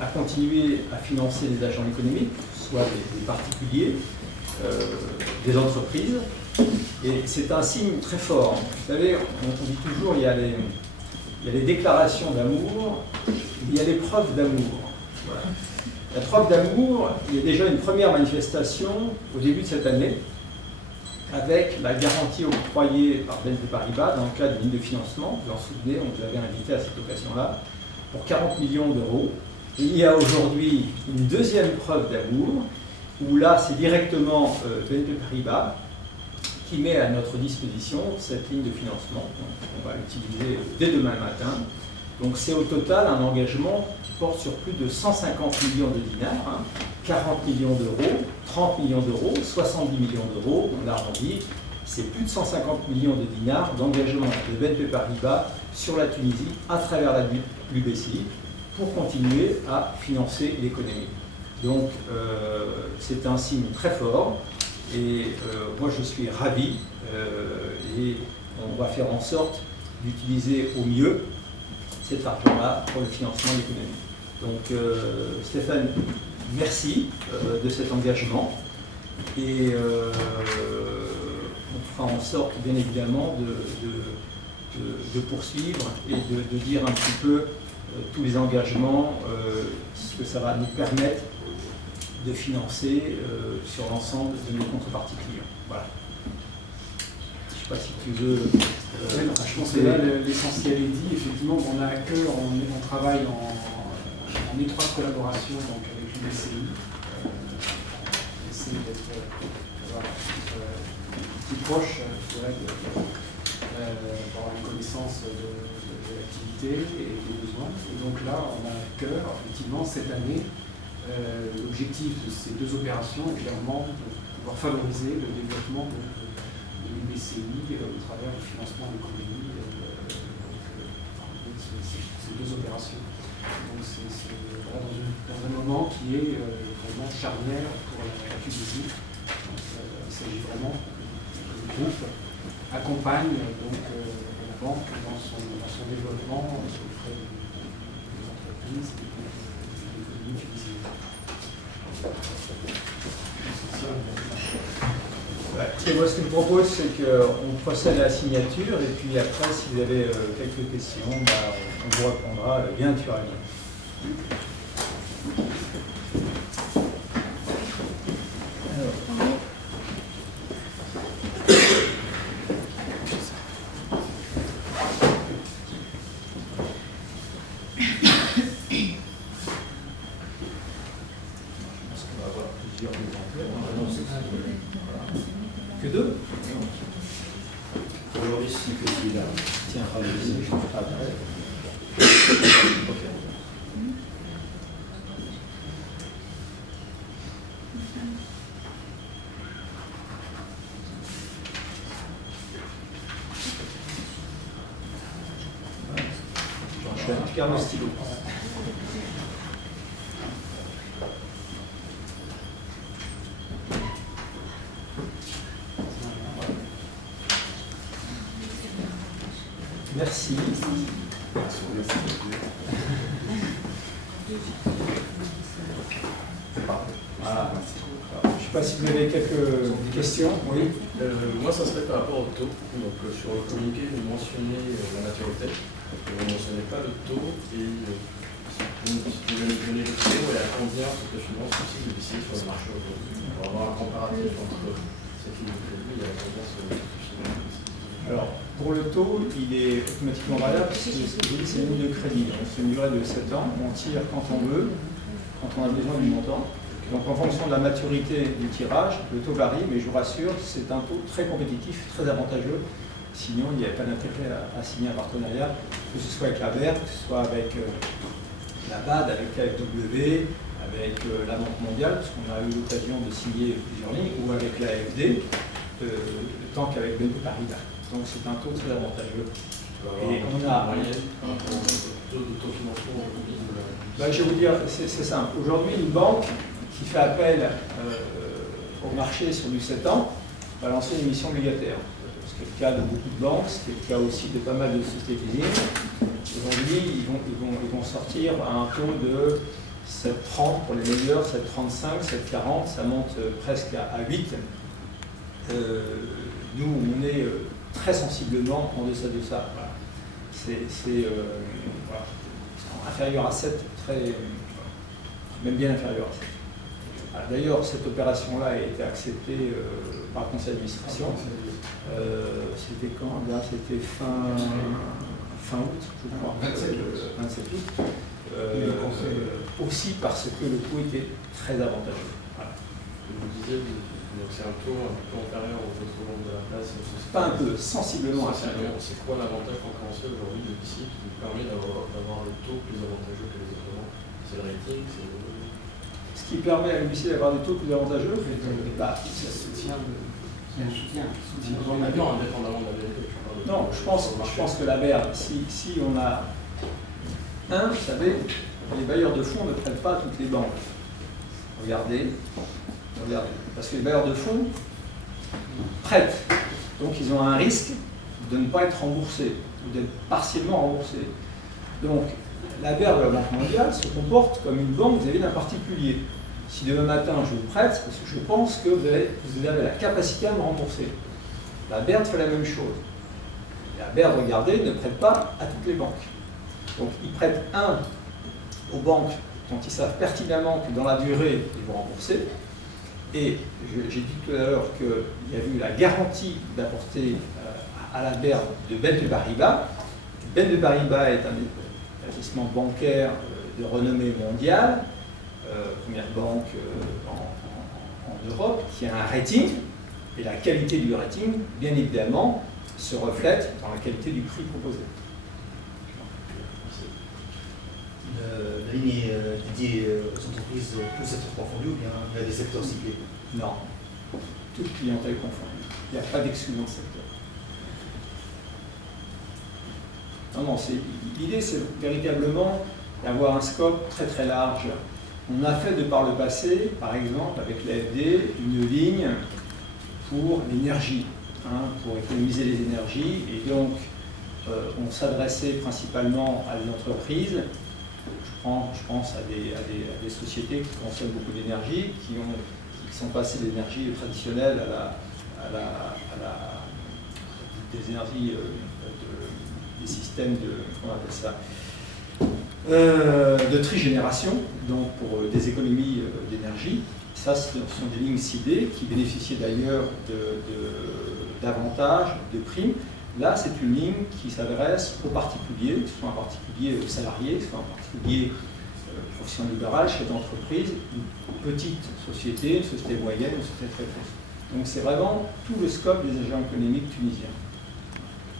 à continuer à financer des agents économiques, soit des particuliers, des entreprises. Et c'est un signe très fort. Vous savez, on dit toujours il y a les déclarations d'amour, il y a les preuves d'amour. Voilà. La preuve d'amour, il y a déjà une première manifestation au début de cette année, avec la garantie octroyée par BNP Paribas dans le cadre d'une ligne de financement. Vous vous en souvenez, on vous avait invité à cette occasion-là, pour 40 millions d'euros. Il y a aujourd'hui une deuxième preuve d'amour, où là, c'est directement BNP Paribas qui met à notre disposition cette ligne de financement. Donc, on va l'utiliser dès demain matin. Donc c'est au total un engagement qui porte sur plus de 150 millions de dinars, 40 millions d'euros, 30 millions d'euros, 70 millions d'euros, on arrondit. C'est plus de 150 millions de dinars d'engagement de BNP Paribas sur la Tunisie à travers la BCI pour continuer à financer l'économie. Donc c'est un signe très fort et moi je suis ravi et on va faire en sorte d'utiliser au mieux cet argent-là pour le financement de l'économie. Donc Stéphane, merci de cet engagement et on fera en sorte bien évidemment de poursuivre et de dire un petit peu tous les engagements, ce que ça va nous permettre de financer sur l'ensemble de nos contreparties clients. Voilà. Je ne sais pas si tu veux... je pense que là, l'essentiel est dit. Effectivement, on a à cœur, on travaille en étroite collaboration donc, avec l'UBCI. On essaie d'être plus proche, je dirais, d'avoir une connaissance de l'activité et des besoins. Et donc là, on a à cœur, effectivement, cette année, l'objectif de ces deux opérations est clairement de pouvoir favoriser le développement de l'UBCI au travers du financement de l'économie, ces deux opérations. Donc c'est dans un moment qui est vraiment charnière pour la Tunisie. Il s'agit vraiment que le groupe accompagne donc, la banque dans son développement auprès des entreprises et de l'économie tunisienne. Et moi, ce que je propose, c'est qu'on procède à la signature, et puis après, si vous avez quelques questions, on vous répondra bien naturellement. Que deux? Aujourd'hui, si que celui-là. Tiens, je le ferai après. Ok. J'enchaîne. Tu gardes le stylo. Merci. Voilà. Je ne sais pas si vous avez quelques questions. Oui. Moi, ça serait par rapport au taux. Donc, sur le communiqué, vous mentionnez la maturité, vous ne mentionnez pas le taux. Et si vous pouvez nous donner le taux et à combien cette assurance est possible de décider sur le marché aujourd'hui, pour avoir un comparatif entre cette ligne de crédit et à combien ce Alors, pour le taux, il est automatiquement variable, parce que c'est une ligne de crédit. C'est une durée de 7 ans, on tire quand on veut, quand on a besoin du montant. Donc en fonction de la maturité du tirage, le taux varie, mais je vous rassure, c'est un taux très compétitif, très avantageux. Sinon, il n'y avait pas d'intérêt à signer un partenariat, que ce soit avec la BERT, que ce soit avec la BAD, avec l'AFW, avec la Banque mondiale, parce qu'on a eu l'occasion de signer plusieurs lignes, ou avec l'AFD, tant qu'avec BNP Paribas. Donc c'est un taux très avantageux. Et on a... je vais vous dire, c'est simple. Aujourd'hui, une banque qui fait appel au marché sur du 7 ans va lancer une émission obligataire. Ce qui est le cas de beaucoup de banques, ce qui est le cas aussi de pas mal de sociétés leasing. Aujourd'hui, ils vont sortir à un taux de 7,30 pour les meilleurs, 7,35, 7,40, ça monte presque à 8. Nous, on est très sensiblement en deçà de ça. Voilà. Voilà. Inférieur à 7, même bien inférieur à 7. Voilà. D'ailleurs, cette opération-là a été acceptée par le conseil d'administration. C'était quand? Là, c'était fin août, je crois. 27 août. Aussi parce que le coût était très avantageux. Voilà. Vous disiez, c'est un taux un peu inférieur au taux de la place. Pas un peu, sensiblement inférieur. C'est quoi l'avantage concurrentiel aujourd'hui de BICI qui vous permet d'avoir le taux plus avantageux que les autres banques? C'est le rating, c'est le... Ce qui permet à l'UBC d'avoir des taux plus avantageux, ça soutient il y a un soutien. Indépendamment de la BNP. Non, je pense que la BERD, si on a vous savez, les bailleurs de fonds ne prêtent pas à toutes les banques. Regardez, parce que les bailleurs de fonds prêtent, donc ils ont un risque de ne pas être remboursés ou d'être partiellement remboursés. Donc la BERD de la Banque mondiale se comporte comme une banque vis-à-vis d'un particulier. Si demain matin je vous prête, c'est parce que je pense que vous avez la capacité à me rembourser. La BERD fait la même chose. La BERD, regardez, ne prête pas à toutes les banques. Donc ils prêtent aux banques dont ils savent pertinemment que dans la durée, ils vont rembourser. Et j'ai dit tout à l'heure qu'il y a eu la garantie d'apporter à la BERD de BNP Paribas. BNP Paribas est un établissement bancaire de renommée mondiale, première banque en Europe, qui a un rating. Et la qualité du rating, bien évidemment, se reflète dans la qualité du prix proposé. La ligne est dédiée aux entreprises, tout secteur confondu, ou bien il y a des secteurs ciblés? Non, toute clientèle confondue. Il n'y a pas d'exclusion de secteur. Non, l'idée, c'est véritablement d'avoir un scope très très large. On a fait de par le passé, par exemple, avec l'AFD, une ligne pour l'énergie, pour économiser les énergies, et donc on s'adressait principalement à des entreprises. Je pense à des sociétés qui consomment beaucoup d'énergie, qui sont passées d'énergie traditionnelle des énergies, des systèmes comment on appelle ça, de trigénération, donc pour des économies d'énergie. Ça, ce sont des lignes ciblées qui bénéficiaient d'ailleurs d'avantages, de primes. Là, c'est une ligne qui s'adresse aux particuliers, que ce soit un particulier salarié, que ce soit un particulier profession libérale, chef d'entreprise, une petite société, une société moyenne, une société très grosse. Donc c'est vraiment tout le scope des agents économiques tunisiens.